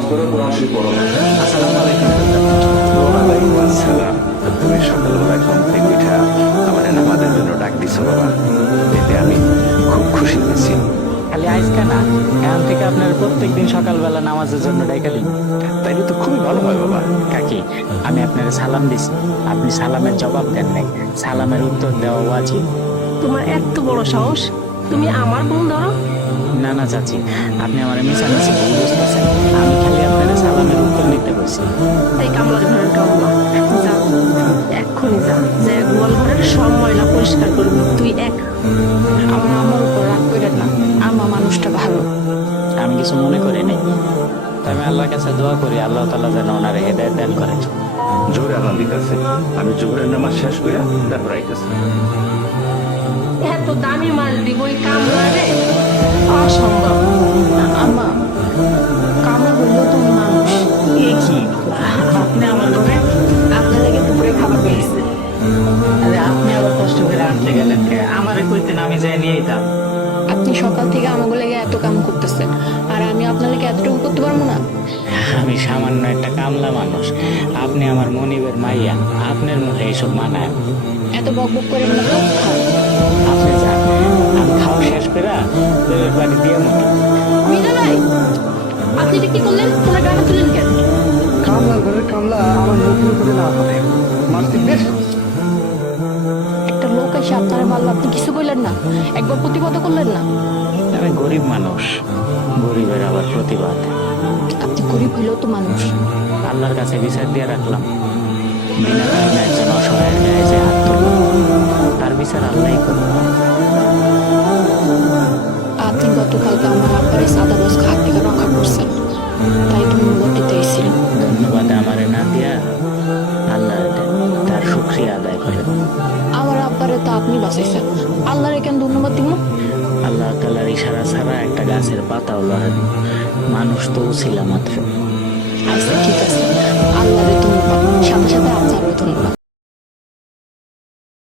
নামাজ পড়ে কোরআন শরীফ পড়ো। আসসালামু আলাইকুম। ওয়ালাইকুম আসসালাম। তুমি সকালবেলা ঘুম থেকে উঠা আমার নামাজের জন্য ডাক দিছো বাবা, এতে আমি খুব খুশি হয়েছি। খালি আজকে না, এখন থেকে আপনার প্রত্যেকদিন সকালবেলা নামাজের জন্য ডাইকা দিন। তাইলে তো খুবই ভালো হয় বাবা। কাকি, আমি আপনার সালাম দিছি, আপনি সালামের জবাব দেন নাই। সালামের উত্তর দেওয়া উচিত। তোমার এত বড় সাহস, তুমি আমার বোন ধরো? না না চাচি, আপনি আমার মিশামিশি ভুল বুঝতেছেন। আমি খালি আপনার সালামের উত্তর নিতে বলছি। এই কামলার ঘরের কামলা, যা এক্ষুনি যা, যে গোয়াল ঘরের সব ময়লা পরিষ্কার করবি তুই এক। আমার আমার উপর রাগ করেন না, আমার মানুষটা ভালো। আমি কিছু মনে করি নাই, তবে আল্লাহর কাছে দোয়া করি আল্লাহ তাআলা যেন ওনার হেদায়েত দান করেন। জোরে আজান দিতেছে, আমি জোহরের নামাজ শেষ করে তারপর আইতেছি। এত দামি মাল দিব ওই কামলা রে? অসম্ভব। আমা, কামলা বললেও তুমি মানুষ। এ কি আপনি আমার ঘরে? আপনার লাগে দুপুরে খাবার পেয়েছে। আরে আপনি আবার কষ্ট করে আনতে গেলেন কে? আমারে কইতেন, আমি যাই নিয়ে যেতাম। আপনি সকাল থেকে আমাকে লেগে এত কাম করতেছেন, আর আমি আপনার লেগে এতটুকু করতে পারবো না? আমি সামান্য একটা কামলা মানুষ, আপনি আমার মনিবের মাইয়া, আপনার মুখে এইসব মানায়? এত বক বক করে না তো, খাও। আপনি যান, আমি খাওয়া শেষ করে তোদের বাড়ি দিয়ে মতো। মিনা ভাই, আপনি এটা কি করলেন? তোমার গানা তুলেন কেন? কামলার ঘরের কামলা আমার নতুন করে না পারে মারতে বেশ। একটা লোক এসে আপনার মারলো, আপনি কিছু বললেন না, একবার প্রতিবাদ করলেন না? আমি গরিব মানুষ, গরিবের আবার প্রতিবাদ। আপনি গরিব হইলেও তো মানুষ। আল্লাহর কাছে বিচার দিয়ে রাখলাম, বিনা কারণে একজন অসহায়ের গায়ে যে হাত তুলল, তার বিচার আল্লাহই করবে। আপনি গতকালকে আমার আব্বারে সাদা বস খাট থেকে রক্ষা করছেন, তাই ধন্যবাদ দিতে এসেছিলাম। ধন্যবাদ আমারে না দিয়া আল্লাহর দেন, তার শুকরিয়া আদায় করেন। আমার আব্বারে তো আপনি বাঁচাইছেন, আল্লাহরে কেন ধন্যবাদ দিব? আল্লাহ তাআলার ইশারা ছাড়া একটা গাছের পাতাও লড়ে না, মানুষ তো ছিল মাত্র। আচ্ছা ঠিক আছে, আল্লাহরে ধন্যবাদ, সাথে সাথে আপনারও ধন্যবাদ।